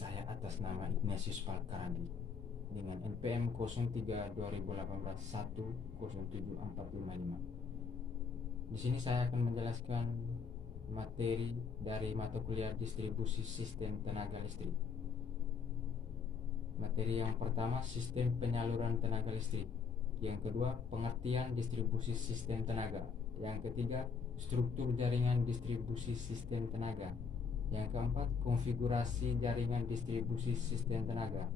Saya atas nama Ignatius Palkaradi dengan NPM 03 2018 107455. Di sini saya akan menjelaskan materi dari mata kuliah distribusi sistem tenaga listrik. Materi yang pertama, sistem penyaluran tenaga listrik. Yang kedua, pengertian distribusi sistem tenaga. Yang ketiga, struktur jaringan distribusi sistem tenaga. Yang keempat, konfigurasi jaringan distribusi sistem tenaga.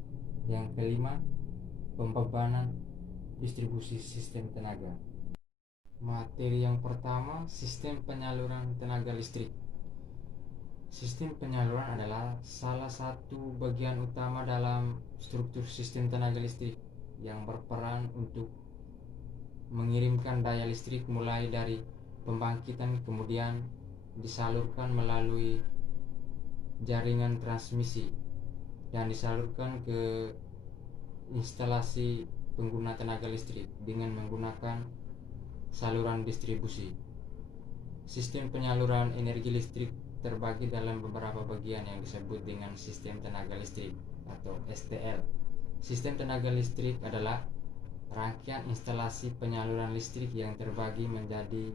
Yang kelima, pembebanan distribusi sistem tenaga. Materi yang pertama, sistem penyaluran tenaga listrik. Sistem penyaluran adalah salah satu bagian utama dalam struktur sistem tenaga listrik yang berperan untuk mengirimkan daya listrik mulai dari pembangkitan kemudian disalurkan melalui jaringan transmisi dan disalurkan ke instalasi pengguna tenaga listrik dengan menggunakan saluran distribusi. Sistem penyaluran energi listrik terbagi dalam beberapa bagian yang disebut dengan sistem tenaga listrik atau STL. Sistem tenaga listrik adalah rangkaian instalasi penyaluran listrik yang terbagi menjadi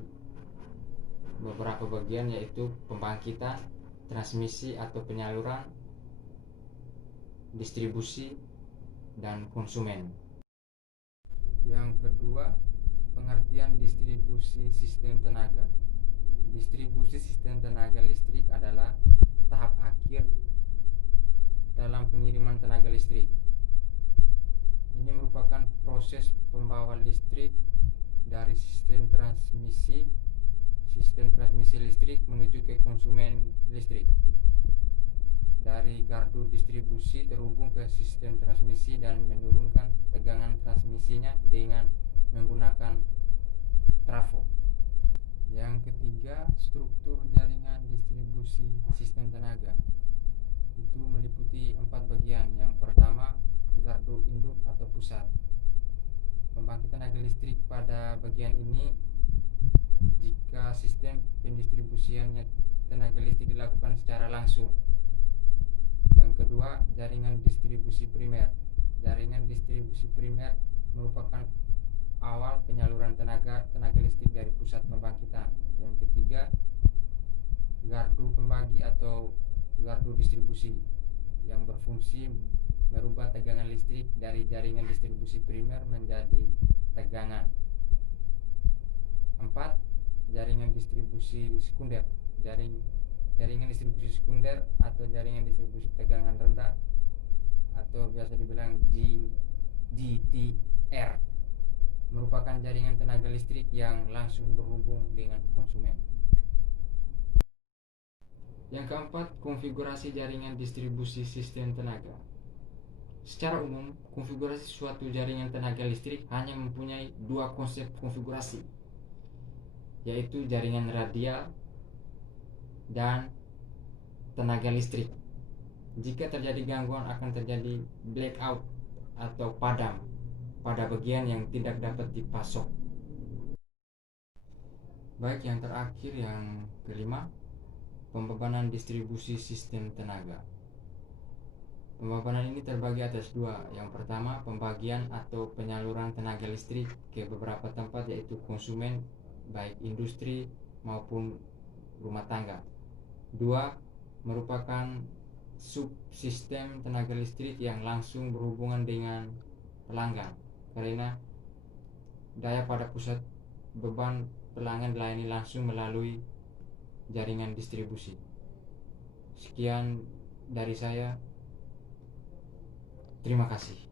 beberapa bagian, yaitu pembangkitan, transmisi atau penyaluran, distribusi, dan konsumen. Yang kedua, pengertian distribusi sistem tenaga. Distribusi sistem tenaga listrik adalah tahap akhir dalam pengiriman tenaga listrik. Ini merupakan proses pembawa listrik dari sistem transmisi listrik menuju ke konsumen listrik. Dari gardu distribusi terhubung ke sistem transmisi dan menurunkan tegangan transmisinya dengan menggunakan trafo. Yang ketiga, struktur jaringan distribusi sistem tenaga. Itu meliputi 4 bagian. Yang pertama, gardu induk atau pusat. Pembangkit tenaga listrik pada bagian ini jika sistem pendistribusiannya tenaga listrik dilakukan secara langsung. Yang kedua, jaringan distribusi primer. Jaringan distribusi primer merupakan awal penyaluran tenaga listrik dari pusat pembangkitan. Yang ketiga, gardu pembagi atau gardu distribusi yang berfungsi merubah tegangan listrik dari jaringan distribusi primer menjadi tegangan. 4. Jaringan distribusi sekunder. Jaringan distribusi sekunder atau jaringan distribusi tegangan rendah atau biasa dibilang GDTR merupakan jaringan tenaga listrik yang langsung berhubung dengan konsumen. Yang keempat, konfigurasi jaringan distribusi sistem tenaga. Secara umum, konfigurasi suatu jaringan tenaga listrik hanya mempunyai 2 konsep konfigurasi, yaitu jaringan radial dan tenaga listrik. Jika terjadi gangguan akan terjadi blackout atau padam pada bagian yang tidak dapat dipasok. Baik, yang terakhir, yang kelima, pembebanan distribusi sistem tenaga. Pembebanan ini terbagi atas 2. Yang pertama, pembagian atau penyaluran tenaga listrik ke beberapa tempat, yaitu konsumen baik industri maupun rumah tangga. 2. Merupakan subsistem tenaga listrik yang langsung berhubungan dengan pelanggan, karena daya pada pusat beban pelanggan dilayani langsung melalui jaringan distribusi. Sekian dari saya. Terima kasih.